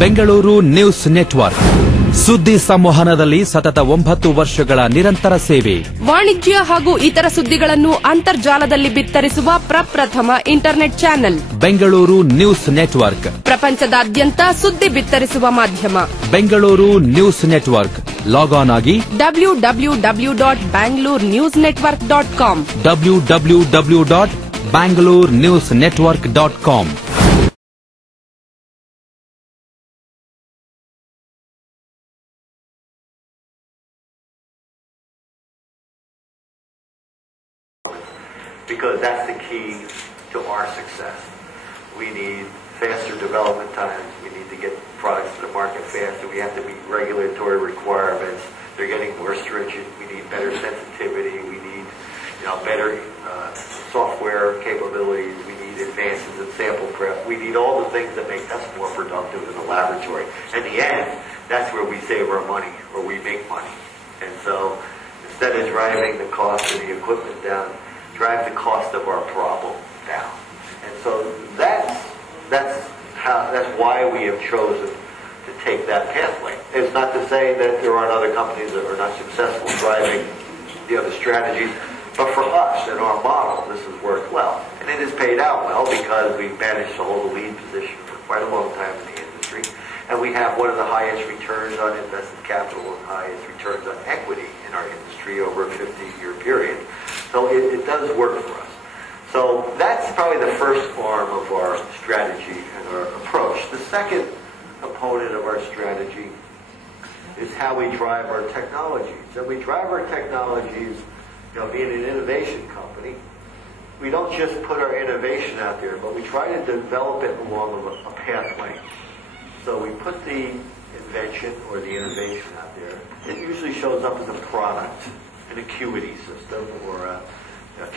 Bengaluru news network ಸುದ್ದಿ ಸಂವಹನದಲ್ಲಿ ಸತತ 9 ವರ್ಷಗಳ ನಿರಂತರ ಸೇವೆ. ವಾಣಿಜ್ಯ ಹಾಗೂ ಇತರ ಸುದ್ದಿಗಳನ್ನು ಅಂತರ್ಜಾಲದಲ್ಲಿ ಬಿತ್ತರಿಸುವ ಪ್ರಪ್ರಥಮ internet channel. Bengaluru news network ಪ್ರಪಂಚದಾದ್ಯಂತ ಸುದ್ದಿ ಬಿತ್ತರಿಸುವ ಮಾಧ್ಯಮ. Bengaluru news network. Log on ಆಗಿ www.bangalore.newsnetwork.com www.bangalore.newsnetwork.com. Because that's the key to our success. We need faster development times. We need to get products to the market faster. We have to meet regulatory requirements. They're getting more stringent. We need better sensitivity. We need, better software capabilities. We need advances in sample prep. We need all the things that make us more productive in the laboratory. In the end, that's where we save our money, or we make money. And so, instead of driving the cost of the equipment down, drive the cost of our problem down. And so that's why we have chosen to take that pathway. It's not to say that there aren't other companies that are not successful driving the other strategies, but for us in our model, this has worked well. And it has paid out well because we've managed to hold a lead position for quite a long time in the industry. And we have one of the highest returns on invested capital and highest returns on equity in our industry over a 50-year period. So it does work for us. So that's probably the first arm of our strategy and our approach. The second component of our strategy is how we drive our technologies. And we drive our technologies, being an innovation company, we don't just put our innovation out there, but we try to develop it along a pathway. So we put the invention or the innovation out there. It usually shows up as a product, an acuity system, or a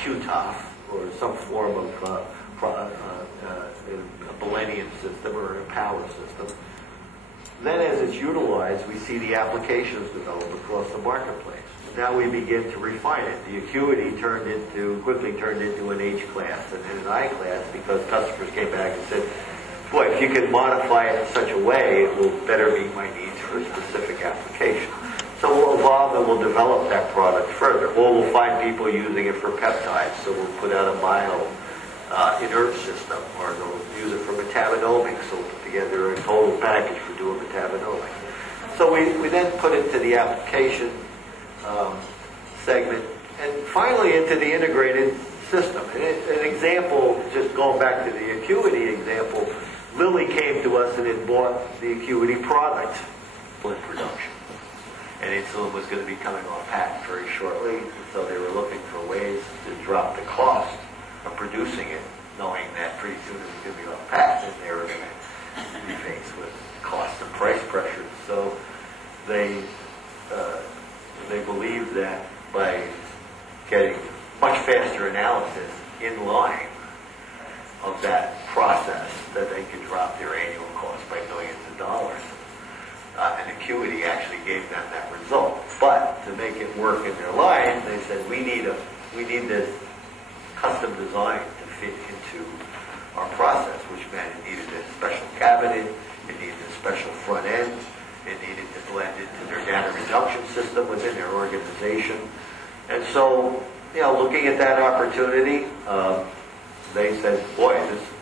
QTOF, or some form of a millennium system or a power system. Then as it's utilized, we see the applications develop across the marketplace. Now we begin to refine it. The acuity quickly turned into an H class and then an I class because customers came back and said, boy, if you could modify it in such a way, it will better meet my needs for a specific application. So we'll evolve and we'll develop that product further. Or we'll find people using it for peptides. So we'll put out a inert system, or they'll use it for metabonomics. So we'll put together a total package for doing metabonomics. So we then put it to the application segment, and finally into the integrated system. An example, just going back to the acuity example, Lilly came to us and had bought the acuity product for production. And insulin was going to be coming off patent very shortly, so they were looking for ways to drop the cost of producing it, knowing that pretty soon it was going to be off patent, and they were going to be faced with cost and price pressures. So they believed that by getting much faster analysis in line of that process, that they could drop their annual cost by millions of dollars. And acuity actually gave them that result. But to make it work in their line, they said, we need this custom design to fit into our process, which meant it needed a special cabinet, it needed a special front end, it needed to blend into their data reduction system within their organization. And so, looking at that opportunity, they said, boy,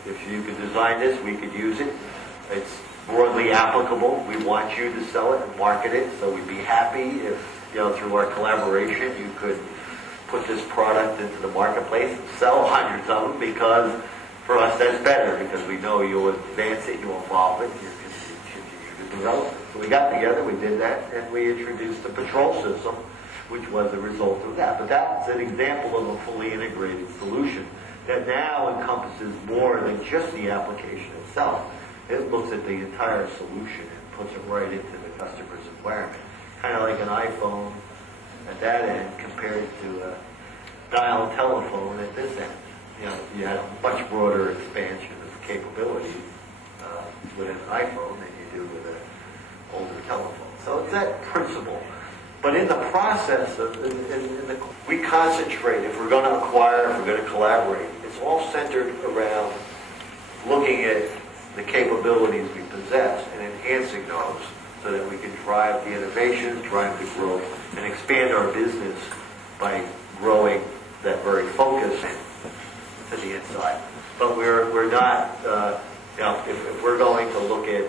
if you could design this, we could use it. It's broadly applicable. We want you to sell it and market it, so we'd be happy if, through our collaboration, you could put this product into the marketplace and sell hundreds of them, because for us that's better, because we know you'll advance it, you'll evolve it, you continue to develop it. So we got together, we did that, and we introduced the Patrol system, which was a result of that. But that's an example of a fully integrated solution that now encompasses more than just the application itself. It looks at the entire solution and puts it right into the customer's environment. Kind of like an iPhone at that end compared to a dial telephone at this end. You had a much broader expansion of capabilities with an iPhone than you do with an older telephone. So it's that principle. But in the process, we concentrate. If we're going to acquire, if we're going to collaborate, it's all centered around looking at the capabilities we possess and enhancing enhancing those so that we can drive the innovation, drive the growth, and expand our business by growing that very focus to the inside. But we're not, if we're going to look at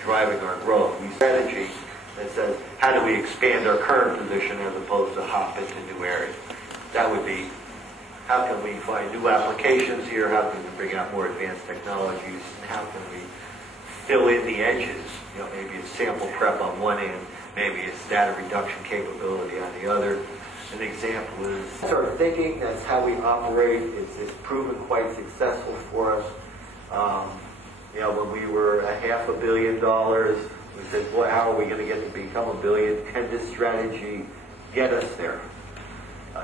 driving our growth, we strategy that says, how do we expand our current position as opposed to hop into new areas? That would be, how can we find new applications here? How can we bring out more advanced technologies? And how can we fill in the edges? You know, maybe it's sample prep on one end, maybe it's data reduction capability on the other. An example is that's our thinking. That's how we operate. It's proven quite successful for us. You know, when we were at $500 million, we said, "Boy, how are we going to get to become $1 billion? Can this strategy get us there?"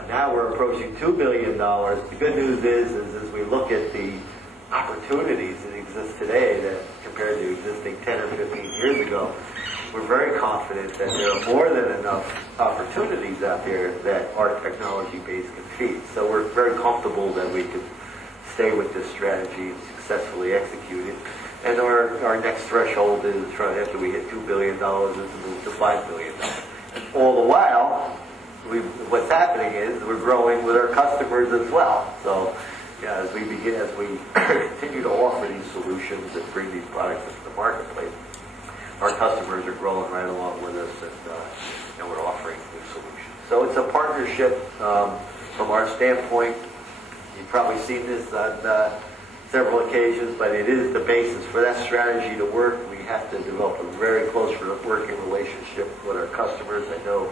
Now we're approaching $2 billion. The good news is as we look at the opportunities that exist today that compared to existing 10 or 15 years ago, we're very confident that there are more than enough opportunities out there that our technology base can feed. So we're very comfortable that we can stay with this strategy and successfully execute it. And our next threshold is after we hit $2 billion is to move to $5 billion. All the while, what's happening is we're growing with our customers as well. So yeah, as we continue to offer these solutions and bring these products into the marketplace, our customers are growing right along with us, and we're offering new solutions. So it's a partnership from our standpoint. You've probably seen this on several occasions, but it is the basis for that strategy to work. We have to develop a very close working relationship with our customers. I know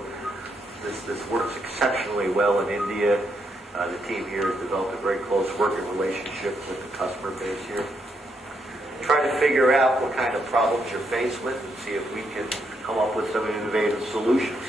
this works exceptionally well in India. The team here has developed a very close working relationship with the customer base here. Try to figure out what kind of problems you're faced with and see if we can come up with some innovative solutions.